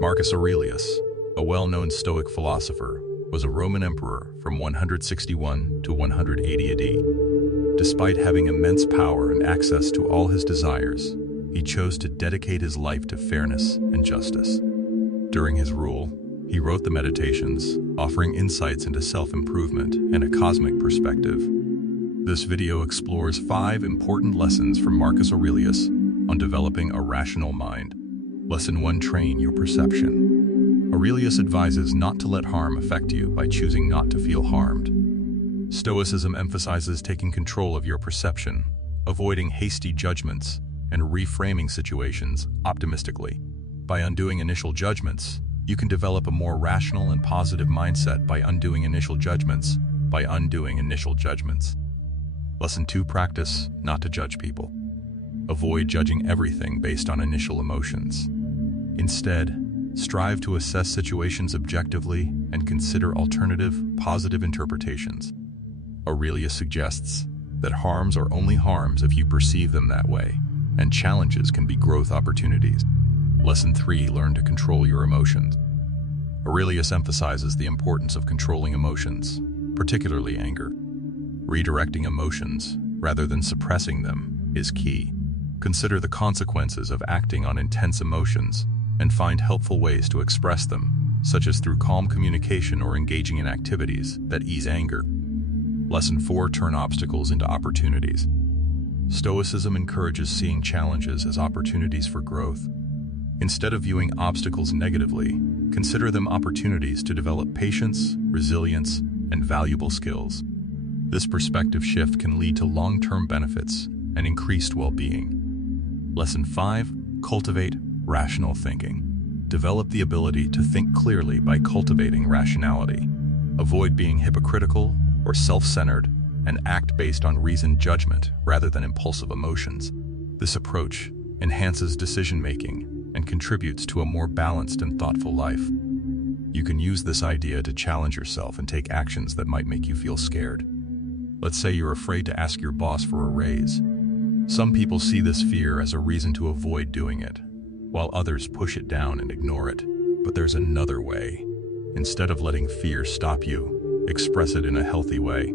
Marcus Aurelius, a well-known Stoic philosopher, was a Roman emperor from 161 to 180 AD. Despite having immense power and access to all his desires, he chose to dedicate his life to fairness and justice. During his rule, he wrote the Meditations, offering insights into self-improvement and a cosmic perspective. This video explores 5 important lessons from Marcus Aurelius on developing a rational mind. Lesson 1: Train your perception. Aurelius advises not to let harm affect you by choosing not to feel harmed. Stoicism emphasizes taking control of your perception, avoiding hasty judgments, and reframing situations optimistically. By undoing initial judgments, you can develop a more rational and positive mindset by undoing initial judgments. Lesson 2: Practice not to judge people. Avoid judging everything based on initial emotions. Instead, strive to assess situations objectively and consider alternative, positive interpretations. Aurelius suggests that harms are only harms if you perceive them that way, and challenges can be growth opportunities. Lesson 3: Learn to control your emotions. Aurelius emphasizes the importance of controlling emotions, particularly anger. Redirecting emotions, rather than suppressing them, is key. Consider the consequences of acting on intense emotions and find helpful ways to express them, such as through calm communication or engaging in activities that ease anger. Lesson 4: Turn obstacles into opportunities. Stoicism encourages seeing challenges as opportunities for growth. Instead of viewing obstacles negatively, consider them opportunities to develop patience, resilience, and valuable skills. This perspective shift can lead to long-term benefits and increased well-being. Lesson 5: Cultivate rational thinking. Develop the ability to think clearly by cultivating rationality. Avoid being hypocritical or self-centered and act based on reasoned judgment rather than impulsive emotions. This approach enhances decision-making and contributes to a more balanced and thoughtful life. You can use this idea to challenge yourself and take actions that might make you feel scared. Let's say you're afraid to ask your boss for a raise. Some people see this fear as a reason to avoid doing it, while others push it down and ignore it. But there's another way. Instead of letting fear stop you, express it in a healthy way.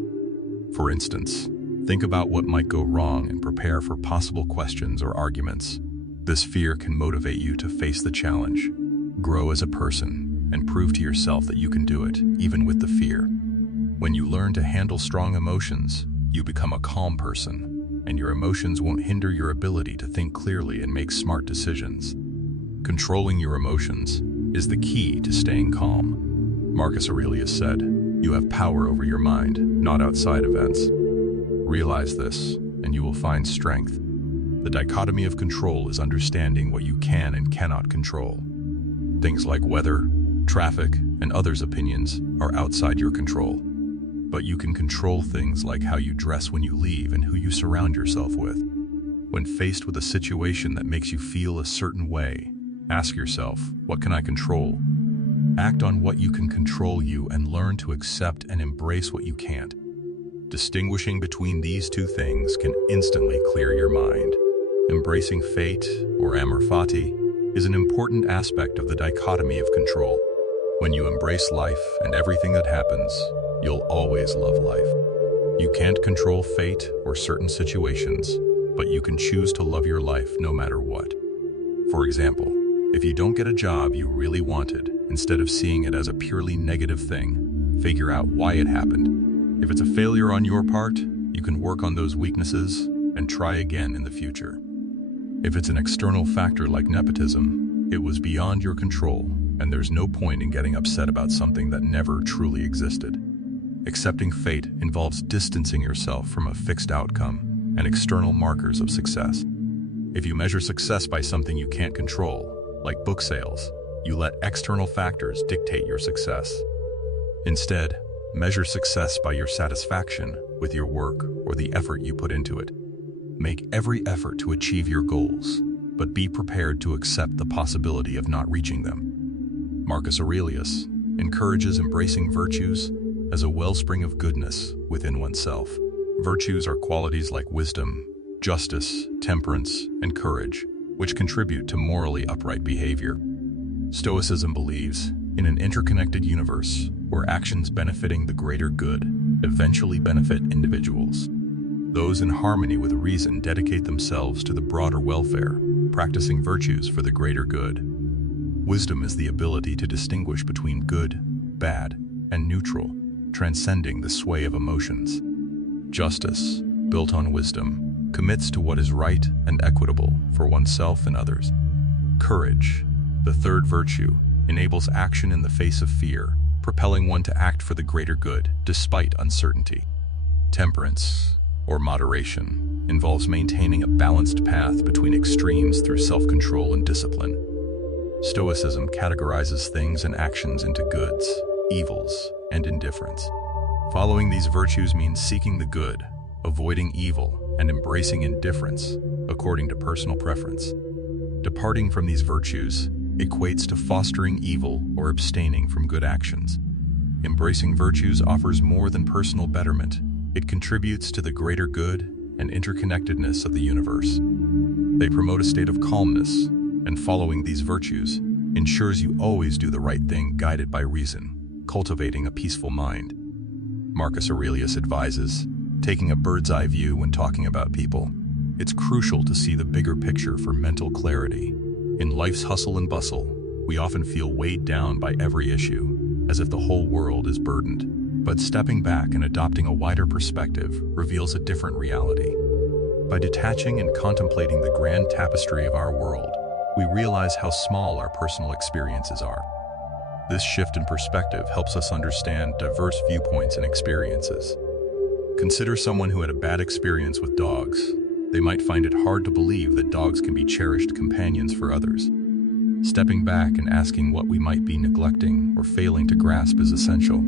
For instance, think about what might go wrong and prepare for possible questions or arguments. This fear can motivate you to face the challenge, grow as a person, and prove to yourself that you can do it, even with the fear. When you learn to handle strong emotions, you become a calm person, and your emotions won't hinder your ability to think clearly and make smart decisions. Controlling your emotions is the key to staying calm. Marcus Aurelius said, "You have power over your mind, not outside events." Realize this, and you will find strength. The dichotomy of control is understanding what you can and cannot control. Things like weather, traffic, and others' opinions are outside your control. But you can control things like how you dress when you leave and who you surround yourself with. When faced with a situation that makes you feel a certain way, ask yourself, what can I control? Act on what you can control and learn to accept and embrace what you can't. Distinguishing between these two things can instantly clear your mind. Embracing fate, or amor fati, is an important aspect of the dichotomy of control. When you embrace life and everything that happens, you'll always love life. You can't control fate or certain situations, but you can choose to love your life no matter what. For example, if you don't get a job you really wanted, instead of seeing it as a purely negative thing, figure out why it happened. If it's a failure on your part, you can work on those weaknesses and try again in the future. If it's an external factor like nepotism, it was beyond your control, and there's no point in getting upset about something that never truly existed. Accepting fate involves distancing yourself from a fixed outcome and external markers of success. If you measure success by something you can't control, like book sales, you let external factors dictate your success. Instead, measure success by your satisfaction with your work or the effort you put into it. Make every effort to achieve your goals, but be prepared to accept the possibility of not reaching them. Marcus Aurelius encourages embracing virtues as a wellspring of goodness within oneself. Virtues are qualities like wisdom, justice, temperance, and courage, which contribute to morally upright behavior. Stoicism believes in an interconnected universe where actions benefiting the greater good eventually benefit individuals. Those in harmony with reason dedicate themselves to the broader welfare, practicing virtues for the greater good. Wisdom is the ability to distinguish between good, bad, and neutral, transcending the sway of emotions. Justice, built on wisdom, commits to what is right and equitable for oneself and others. Courage, the third virtue, enables action in the face of fear, propelling one to act for the greater good despite uncertainty. Temperance, or moderation, involves maintaining a balanced path between extremes through self-control and discipline. Stoicism categorizes things and actions into goods, evils, and indifference. Following these virtues means seeking the good, avoiding evil, and embracing indifference, according to personal preference. Departing from these virtues equates to fostering evil or abstaining from good actions. Embracing virtues offers more than personal betterment. It contributes to the greater good and interconnectedness of the universe. They promote a state of calmness, and following these virtues ensures you always do the right thing guided by reason, cultivating a peaceful mind. Marcus Aurelius advises, taking a bird's-eye view when talking about people. It's crucial to see the bigger picture for mental clarity. In life's hustle and bustle, we often feel weighed down by every issue, as if the whole world is burdened. But stepping back and adopting a wider perspective reveals a different reality. By detaching and contemplating the grand tapestry of our world, we realize how small our personal experiences are. This shift in perspective helps us understand diverse viewpoints and experiences. Consider someone who had a bad experience with dogs. They might find it hard to believe that dogs can be cherished companions for others. Stepping back and asking what we might be neglecting or failing to grasp is essential.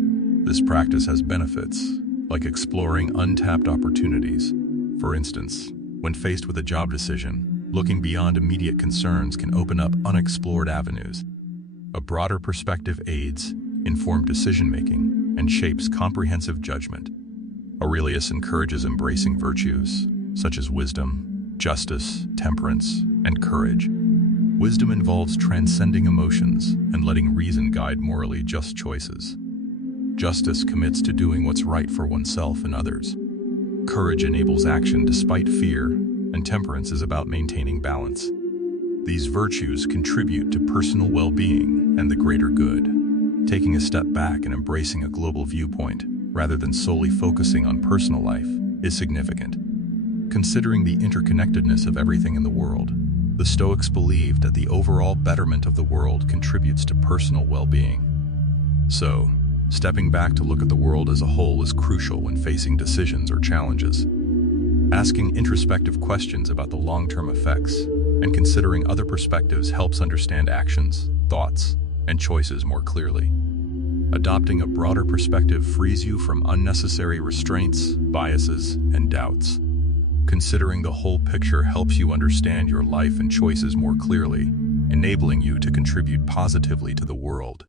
This practice has benefits, like exploring untapped opportunities. For instance, when faced with a job decision, looking beyond immediate concerns can open up unexplored avenues. A broader perspective aids informed decision-making and shapes comprehensive judgment. Aurelius encourages embracing virtues, such as wisdom, justice, temperance, and courage. Wisdom involves transcending emotions and letting reason guide morally just choices. Justice commits to doing what's right for oneself and others. Courage enables action despite fear, and temperance is about maintaining balance. These virtues contribute to personal well-being and the greater good. Taking a step back and embracing a global viewpoint, rather than solely focusing on personal life, is significant. Considering the interconnectedness of everything in the world, the Stoics believed that the overall betterment of the world contributes to personal well-being. So, stepping back to look at the world as a whole is crucial when facing decisions or challenges. Asking introspective questions about the long-term effects and considering other perspectives helps understand actions, thoughts, and choices more clearly. Adopting a broader perspective frees you from unnecessary restraints, biases, and doubts. Considering the whole picture helps you understand your life and choices more clearly, enabling you to contribute positively to the world.